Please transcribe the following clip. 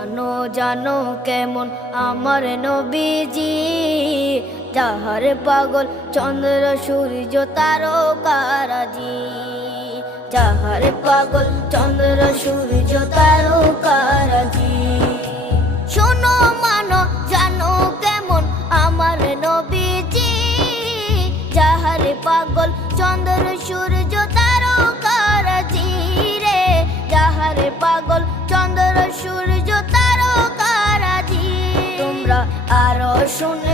জানো জানো কেমন আমার নবীজি, যাহার পাগল চন্দ্র সূর্য তারকারাজি, যাহার পাগল চন্দ্র সূর্য তারকারাজি। শোনো মানো জানো কেমন আমার নবীজি, যাহার পাগল চন্দ্র সূর্য তারকারাজি রে, যাহার পাগল চন্দ্র সূর্য তারকারাজি। তোমরা আরো শুনে